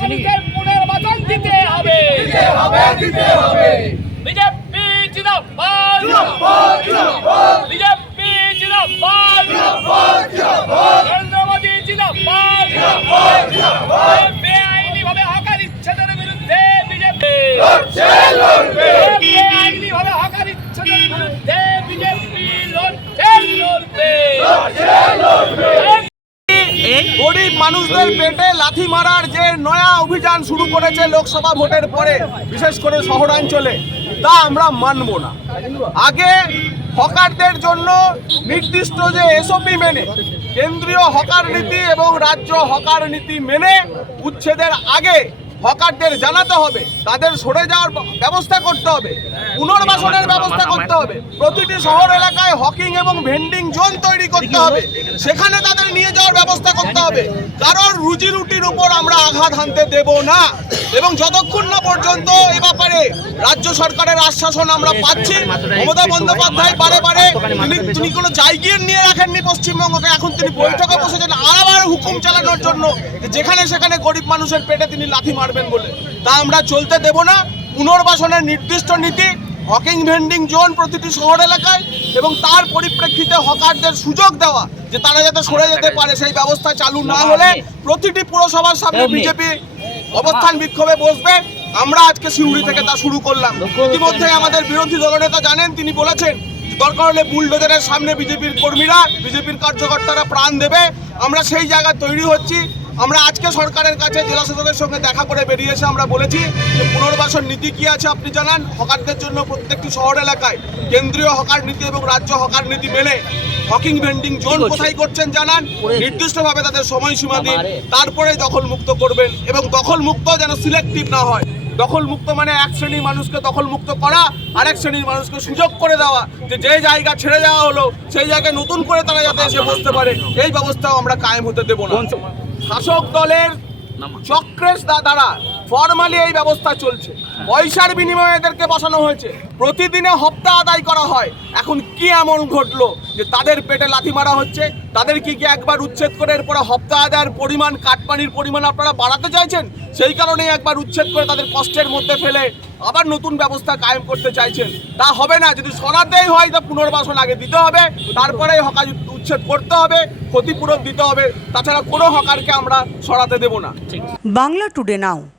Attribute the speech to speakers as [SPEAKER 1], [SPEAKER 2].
[SPEAKER 1] মানুষের পুনর্বাসন দিতে হবে বিজেপি জিন্দাবাদ বিজেপি জিন্দাবাদ নরেন্দ্র মোদী জিন্দাবাদ বেআইনি
[SPEAKER 2] গরিব মানুষদের পেটে লাথি মারার যে নয়া অভিযান শুরু করেছে লোকসভা ভোটের পরে, বিশেষ করে শহরাঞ্চলে, তা আমরা মানব না। আগে হকারদের জন্য নির্দিষ্ট যে এসওপি মেনে, কেন্দ্রীয় হকার নীতি এবং রাজ্য হকার নীতি মেনে উচ্ছেদের আগে হকারদের জানাতে হবে, তাদের সরে যাওয়ার ব্যবস্থা করতে হবে, পুনর্বাসনের ব্যবস্থা হবে। প্রতিটি শহর এলাকায় হকিং এবং ভেন্ডিং জোন তৈরি করতে হবে। সেখানে তাদের নিয়ে যাওয়ার ব্যবস্থা করতে হবে। কারণ রুজি রুটির উপর আমরা আঘাত হানতে দেব না। এবং যতক্ষণ না পর্যন্ত এ ব্যাপারে রাজ্য সরকারের আশ্বাসন আমরা পাচ্ছি, মমতা বন্দ্যোপাধ্যায় বারে বারে তিনি কোনো জায়গিয়ে নিয়ে রাখেননি পশ্চিমবঙ্গকে। এখন তিনি বৈঠকে বসেছেন আবার হুকুম চালানোর জন্য যেখানে সেখানে গরিব মানুষের পেটে তিনি লাথি মারবেন বলে। তা আমরা চলতে দেব না। পুনর্বাসনের নির্দিষ্ট নীতি হকিং ভেন্ডিং জোন প্রতিটি শহর এলাকায় এবং তার পরিপ্রেক্ষিতে হকারদের সুযোগ দেওয়া যে তারা যাতে সরে যেতে পারে। সেই ব্যবস্থা চালু না হলে প্রতিটি পুরসভার সামনে বিজেপি অবস্থান বিক্ষোভে বসবে। আমরা আজকে সিউড়ি থেকে তা শুরু করলাম। ইতিমধ্যে আমাদের বিরোধী দলনেতা জানেন তিনি বলেছেন দরকার হলে বুলডোজারের সামনে বিজেপির কর্মীরা বিজেপির কার্যকর্তারা প্রাণ দেবে। আমরা সেই জায়গায় তৈরি হচ্ছি। আমরা আজকে সরকারের কাছে জেলা শাসকের সঙ্গে দেখা করে বেরিয়ে এসে আমরা বলেছি যে পুনর্বাসন নীতি কি আছে আপনি জানান। হকারদের জন্য প্রত্যেকটি শহর এলাকায় কেন্দ্রীয় হকার নীতি এবং রাজ্য হকার নীতি মেনে হকিং ভেন্ডিং জোন কোথায় করছেন জানান। নির্দিষ্টভাবে তাদের সময়সীমা দিন। তারপরে দখল মুক্ত করবেন এবং দখল মুক্ত যেন সিলেক্টিভ না হয়। দখল মুক্ত মানে এক শ্রেণির মানুষকে দখল মুক্ত করা আরেক শ্রেণির মানুষকে সুযোগ করে দেওয়া। যে যে জায়গা ছেড়ে যাওয়া হলো সেই জায়গায় নতুন করে তারা যাতে এসে বসতে পারে এই ব্যবস্থাও আমরা কায়েম হতে দেবো না। শাসক দলের চক্রেশ দ্বারা ফর্মালি এই ব্যবস্থা চলছে। পয়সার বিনিময়ে এদেরকে বসানো হয়েছে। প্রতিদিনে হপ্তা আদায় করা হয়। এখন কি এমন ঘটলো যে তাদের পেটে লাথি মারা হচ্ছে? তাদের কি কি একবার উচ্ছেদ করে এরপরে হপ্তা আদায়ের পরিমাণ কাটপানির পরিমাণ আপনারা বাড়াতে চাইছেন? সেই কারণেই একবার উচ্ছেদ করে তাদের কষ্টের মধ্যে ফেলে আবার নতুন ব্যবস্থা কায়েম করতে চাইছেন। তা হবে না, যদি সরাতেই হয় তা পুনর্বাসন আগে দিতে হবে, তারপরেই হকার উচ্ছেদ করতে হবে, ক্ষতিপূরণ দিতে হবে। তাছাড়া কোনো হকারকে আমরা সরাতে দেব না।
[SPEAKER 3] Bangla today now.